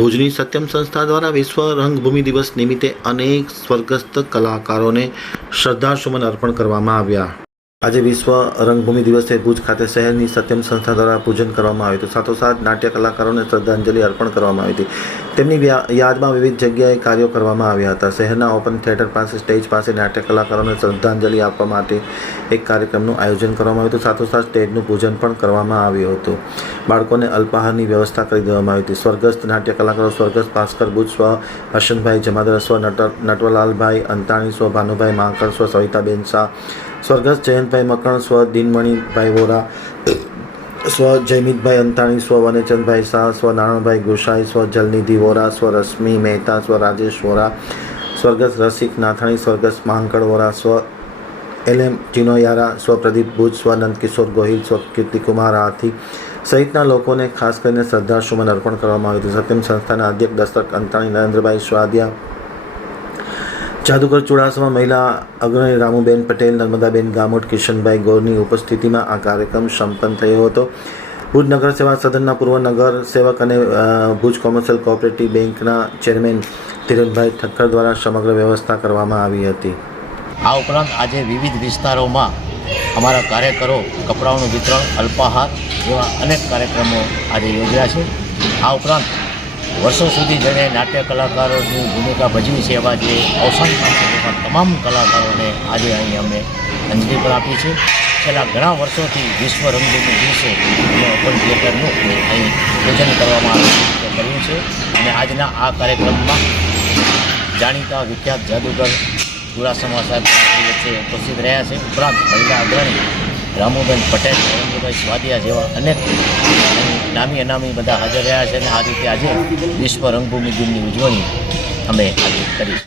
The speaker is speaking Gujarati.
ભુજની સત્યમ સંસ્થા દ્વારા વિશ્વ રંગભૂમિ દિવસ નિમિત્તે અનેક સ્વર્ગસ્થ કલાકારોને શ્રદ્ધાસુમન અર્પણ કરવામાં આવ્યા. આજે વિશ્વ રંગભૂમિ દિવસે ભુજ ખાતે શહેરની સત્યમ સંસ્થા દ્વારા પૂજન કરવામાં આવ્યું હતું. સાથોસાથ નાટ્ય કલાકારોને શ્રદ્ધાંજલિ અર્પણ કરવામાં આવી હતી. તેમની યાદમાં વિવિધ જગ્યાએ કાર્યો કરવામાં આવ્યા હતા. શહેરના ઓપન થિયેટર પાસે, સ્ટેજ પાસે નાટ્ય કલાકારોને શ્રદ્ધાંજલિ આપવા માટે એક કાર્યક્રમનું આયોજન કરવામાં આવ્યું હતું. સાથોસાથ સ્ટેજનું પૂજન પણ કરવામાં આવ્યું હતું. બાળકોને અલ્પાહારની વ્યવસ્થા કરી દેવામાં આવી હતી. સ્વર્ગસ્થ નાટ્ય કલાકારો, સ્વર્ગસ્થ ભાસ્કર ભુજ, સ્વ હર્ષનભાઈ જમાદર, સ્વ નટ નટવલાલભાઈ અંતાણી, સ્વ ભાનુભાઈ માંકર સ્વ સવિતાબેન શાહ સ્વર્ગસ્થ જયંતભાઈ મકણ સ્વ દિનમણીભાઈ વોરા, સ્વ જયમિતભાઈ અંતાણી, સ્વ વનેચંદભાઈ શાહ, સ્વ નારણભાઈ ગોસાઈ, સ્વ જલનિધિ વોરા, સ્વ રશ્મિ મહેતા, સ્વ રાજેશ વોરા, સ્વર્ગસ્થ રસિક નાથાણી, સ્વર્ગસ્થ માંકડ વોરા, સ્વ એલ એમ ચિનોયારા, સ્વ પ્રદીપ ભુજ, સ્વ નંદકિશોર ગોહિલ, સ્વ કીર્તિકુમાર હાથી સહિતના લોકોને ખાસ કરીને શ્રદ્ધાસુમન અર્પણ કરવામાં આવ્યું હતું. સત્યમ સંસ્થાના અધ્યક્ષ દસ્તક અંતાણી નરેન્દ્રભાઈ સ્વાદિયા જાદુગર ચુડાસમા મહિલા અગ્રણી રામુબેન પટેલ, નર્મદાબેન ગામોટ, કિશનભાઈ ગોરની ઉપસ્થિતિમાં આ કાર્યક્રમ સંપન્ન થયો હતો. ભુજ નગર સેવા સદનના પૂર્વ નગર સેવક અને ભુજ કોમર્શિયલ કોઓપરેટિવ બેંકના ચેરમેન ધીરજભાઈ ઠક્કર દ્વારા સમગ્ર વ્યવસ્થા કરવામાં આવી હતી. આ ઉપરાંત આજે વિવિધ વિસ્તારોમાં અમારા કાર્યકરો કપડાઓનું વિતરણ, અલ્પાહાર જેવા અનેક કાર્યક્રમો આજે યોજ્યા છે. આ ઉપરાંત વર્ષો સુધી જેણે નાટ્ય કલાકારોની ભૂમિકા ભજવી છે એવા જે અવસાન એવા તમામ કલાકારોને આજે અહીં અમે અંજલિ પણ આપી છે છેલ્લા ઘણા વર્ષોથી વિશ્વ રંગભૂમિ દિવસે ઓપન થિયેટરનું અહીં પૂજન કરવામાં આવ્યું કર્યું છે. અને આજના આ કાર્યક્રમમાં જાણીતા વિખ્યાત જાદુગર ચુડાસમા સાહેબ વચ્ચે ઉપસ્થિત રહ્યા છે. ઉપરાંત મહિલા અગ્રણી રામુબેન પટેલ રમુભાઈ સ્વાદિયા જેવા અનેક નામી અનામી બધા હાજર રહ્યા છે અને આ રીતે આજે વિશ્વ રંગભૂમિ દિનની ઉજવણી અમે આજે કરી